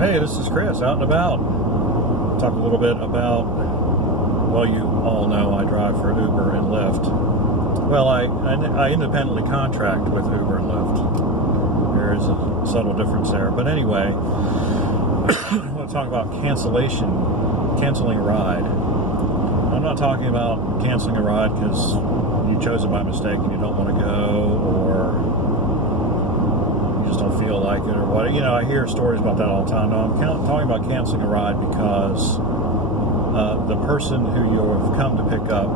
Hey, this is Chris, out and about. Talk a little bit about, well, you all know I drive for Uber and Lyft. Well, I independently contract with Uber and Lyft. There is a subtle difference there. But anyway, I want to talk about canceling a ride. I'm not talking about canceling a ride because you chose it by mistake and you don't want to go, or you just don't feel like it, or what. I hear stories about that all the time. No, I'm talking about canceling a ride because the person who you have come to pick up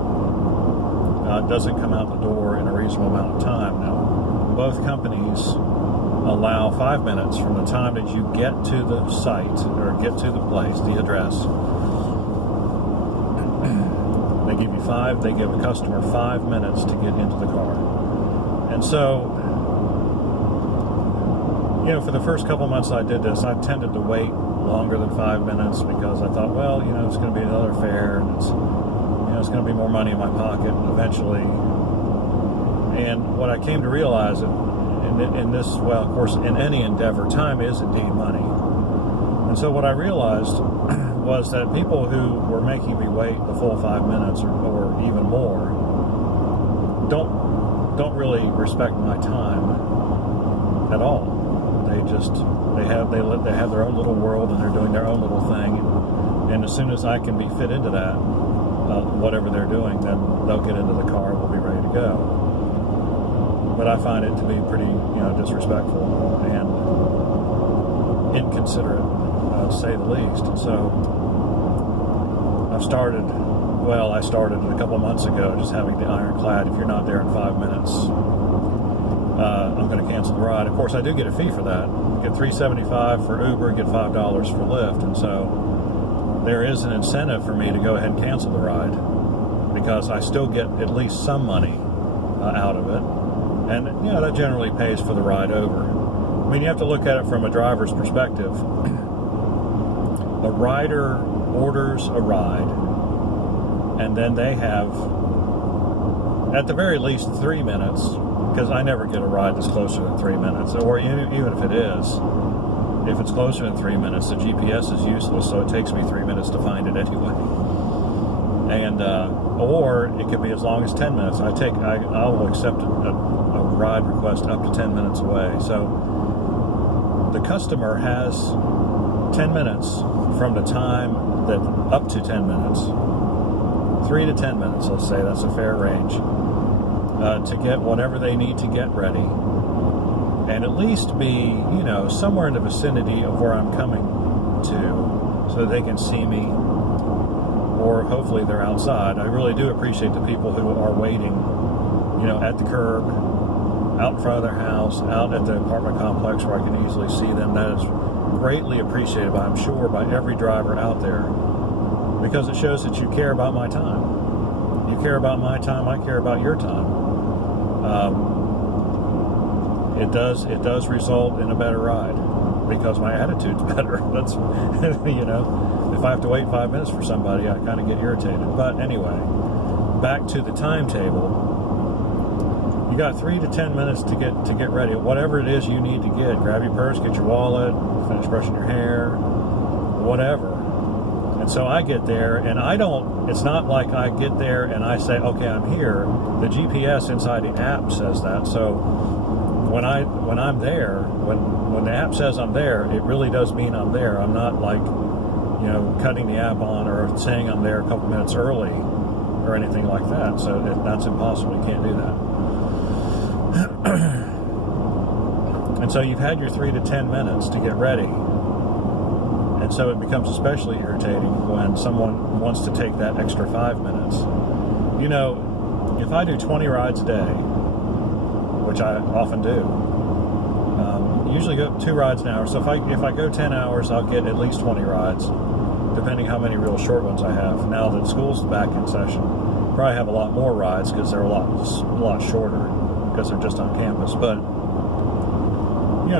doesn't come out the door in a reasonable amount of time. Now, both companies allow 5 minutes from the time that you get to the site or get to the place, the address. They give a customer 5 minutes to get into the car. And so, for the first couple months I did this, I tended to wait longer than 5 minutes because I thought, well, it's going to be another fare, and it's going to be more money in my pocket, and eventually. And what I came to realize in this, well, of course, in any endeavor, time is indeed money. And so what I realized was that people who were making me wait the full 5 minutes or even more don't really respect my time at all. They have their own little world, and they're doing their own little thing. And as soon as I can be fit into that, whatever they're doing, then they'll get into the car and we'll be ready to go. But I find it to be pretty, disrespectful and inconsiderate, to say the least. And so I started a couple of months ago, just having the ironclad, if you're not there in 5 minutes, I'm going to cancel the ride. Of course, I do get a fee for that. I get $3.75 for Uber, get $5 for Lyft, and so there is an incentive for me to go ahead and cancel the ride because I still get at least some money out of it, and that generally pays for the ride over. I mean, you have to look at it from a driver's perspective. A rider orders a ride, and then they have, at the very least, 3 minutes, because I never get a ride that's closer than 3 minutes, or even if it is, if it's closer than 3 minutes, the GPS is useless, so it takes me 3 minutes to find it anyway. And or it could be as long as 10 minutes. I will accept a ride request up to 10 minutes away. So the customer has 10 minutes from the time that up to 10 minutes, 3 to 10 minutes, let's say, that's a fair range, to get whatever they need to get ready, and at least be, somewhere in the vicinity of where I'm coming to, so that they can see me, or hopefully they're outside. I really do appreciate the people who are waiting, at the curb, out in front of their house, out at the apartment complex where I can easily see them. That is greatly appreciated, I'm sure, by every driver out there, because it shows that you care about my time. You care about my time, I care about your time. It does result in a better ride because my attitude's better. That's if I have to wait 5 minutes for somebody, I kind of get irritated. But anyway, back to the timetable. You got 3 to 10 minutes to get ready. Whatever it is you need to get. Grab your purse, get your wallet, finish brushing your hair, whatever. And so I get there, and it's not like I get there and I say, okay, I'm here. The GPS inside the app says that. So when I'm there, when the app says I'm there, it really does mean I'm there. I'm not like, cutting the app on or saying I'm there a couple minutes early or anything like that. So that's impossible. You can't do that. And so you've had your 3 to 10 minutes to get ready. And so it becomes especially irritating when someone wants to take that extra 5 minutes. If I do 20 rides a day, which I often do, usually go 2 rides an hour. So if I go 10 hours, I'll get at least 20 rides, depending how many real short ones I have. Now that school's back in session, probably have a lot more rides because they're a lot shorter because they're just on campus. But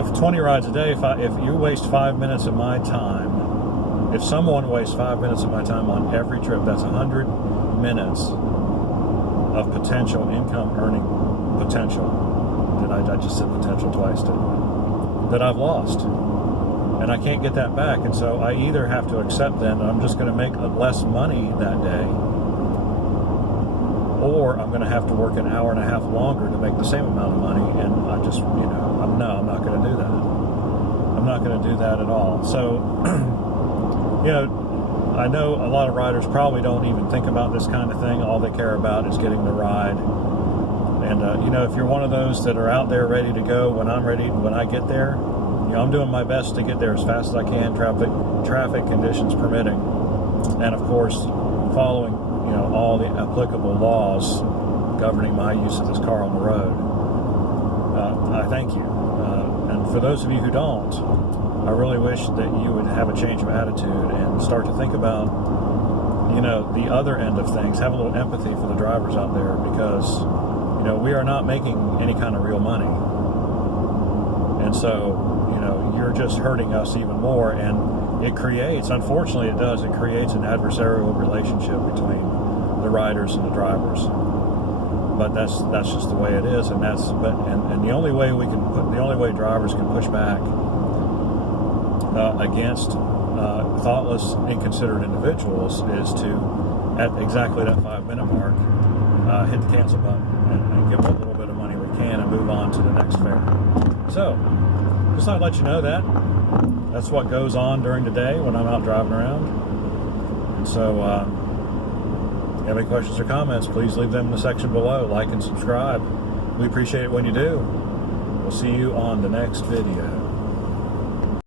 for 20 rides a day, if you waste 5 minutes of my time, if someone wastes 5 minutes of my time on every trip, that's 100 minutes of potential income earning potential. I just said potential twice, didn't I? That I've lost. and I can't get that back. And so I either have to accept then I'm just going to make less money that day, or I'm going to have to work an hour and a half longer to make the same amount of money. And I just, I'm not going to do that. I'm not going to do that at all. So, I know a lot of riders probably don't even think about this kind of thing. All they care about is getting the ride. And, if you're one of those that are out there ready to go when I'm ready, when I get there, I'm doing my best to get there as fast as I can, traffic conditions permitting. And, of course, following, all the applicable laws governing my use of this car on the road. I thank you. And for those of you who don't, I really wish that you would have a change of attitude and start to think about, the other end of things. Have a little empathy for the drivers out there, because, we are not making any kind of real money. And so, you're just hurting us even more. And it creates, unfortunately it does, it creates an adversarial relationship between the riders and the drivers. But that's just the way it is. And the only way drivers can push back against thoughtless, inconsiderate individuals is to, at exactly that 5-minute mark, hit the cancel button and give them a little bit of money we can and move on to the next fare. So, just thought I'd let you know that's what goes on during the day when I'm out driving around. And so, if you have any questions or comments, please leave them in the section below. Like and subscribe. We appreciate it when you do. We'll see you on the next video.